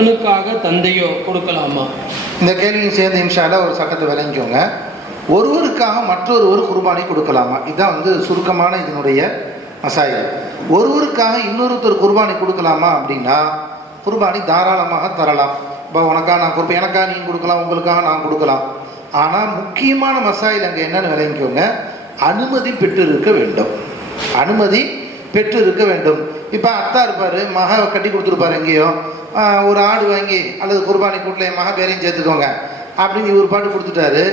மகனுக்காக தந்தையோ கொடுக்கலாமா? இந்த கேள்வியும் சேர்ந்து இன்ஷால ஒரு சட்டத்தை விளங்கிக்கோங்க. ஒருவருக்காக மற்றொருவர் குர்பானி கொடுக்கலாமா? இதுதான் வந்து சுருக்கமான இதனுடைய மசாயில். ஒருவருக்காக இன்னொருத்தர் குர்பானி கொடுக்கலாமா அப்படின்னா குருபானி தாராளமாக தரலாம். இப்போ உனக்காக நான் கொடுப்பேன் எனக்காக நீங்கள் கொடுக்கலாம் உங்களுக்காக நான் கொடுக்கலாம். ஆனால் முக்கியமான மசாயில் அங்கே என்னென்னு விளங்கிக்கோங்க. அனுமதி பெற்றிருக்க வேண்டும். அனுமதி பெற்று இருக்க வேண்டும். இப்போ அத்தா இருப்பார் மக கட்டி கொடுத்துருப்பாரு எங்கேயோ. ஒரு ஆடு வாங்கி அல்லது குர்பானி கூட்டில் என் மக பேரையும் சேர்த்துக்கோங்க. அப்படின்னு இவர் பாட்டு கொடுத்துட்டாரு.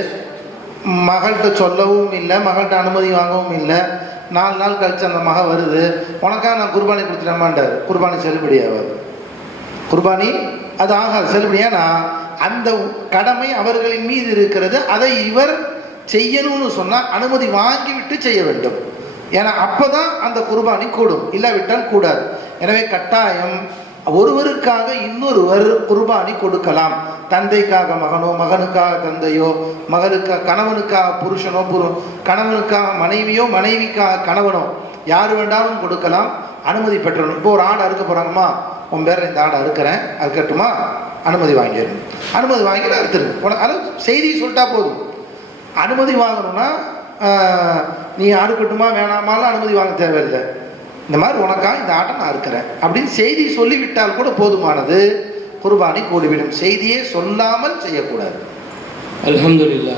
மகள்கிட்ட சொல்லவும் இல்லை மகள்கிட்ட அனுமதி வாங்கவும் இல்லை. நாலு நாள் கழிச்சு அந்த மக வருது. உனக்காக நான் குர்பானி கொடுத்துட்டேமான்றார் குர்பானி செல்லுபடியாகாது குர்பானி அது ஆகாது. செல்லுபடியானா அந்த கடமை அவர்களின் மீது இருக்கிறது. அதை இவர் செய்யணும்னு சொன்னால் அனுமதி வாங்கிவிட்டு செய்ய வேண்டும். ஏன்னா அப்போதான் அந்த குர்பானி கூடும். இல்லாவிட்டால் கூடாது. எனவே கட்டாயம் ஒருவருக்காக இன்னொருவர் குர்பானி கொடுக்கலாம். தந்தைக்காக மகனோ மகனுக்காக தந்தையோ மகனுக்காக கணவனுக்காக புருஷனோ புரு கணவனுக்காக மனைவியோ மனைவிக்காக கணவனோ யார் வேண்டாலும் கொடுக்கலாம். அனுமதி பெற்றணும். இப்போ ஒரு ஆடை அறுக்க போகிறாங்கம்மா உன் பேரில் இந்த ஆடை அறுக்கிறேன். அறுக்கட்டுமா? அனுமதி வாங்கிடணும் அனுமதி வாங்கிட்டு அறுத்துருங்க உனக்கு அது செய்தி சொல்லிட்டா போதும். அனுமதி வாங்கணும்னா நீ ஆடுக்கட்டுமா வேணாமாலாம் அனுமதி வாங்க தேவையில்லை. இந்த மாதிரி உனக்காக இந்த ஆட்டை நான் இருக்கிறேன் அப்படின்னு செய்தி சொல்லிவிட்டால் கூட போதுமானது. குர்பானி கூடிவிடும் செய்தியே சொல்லாமல் செய்யக்கூடாது. அலமதுல்லா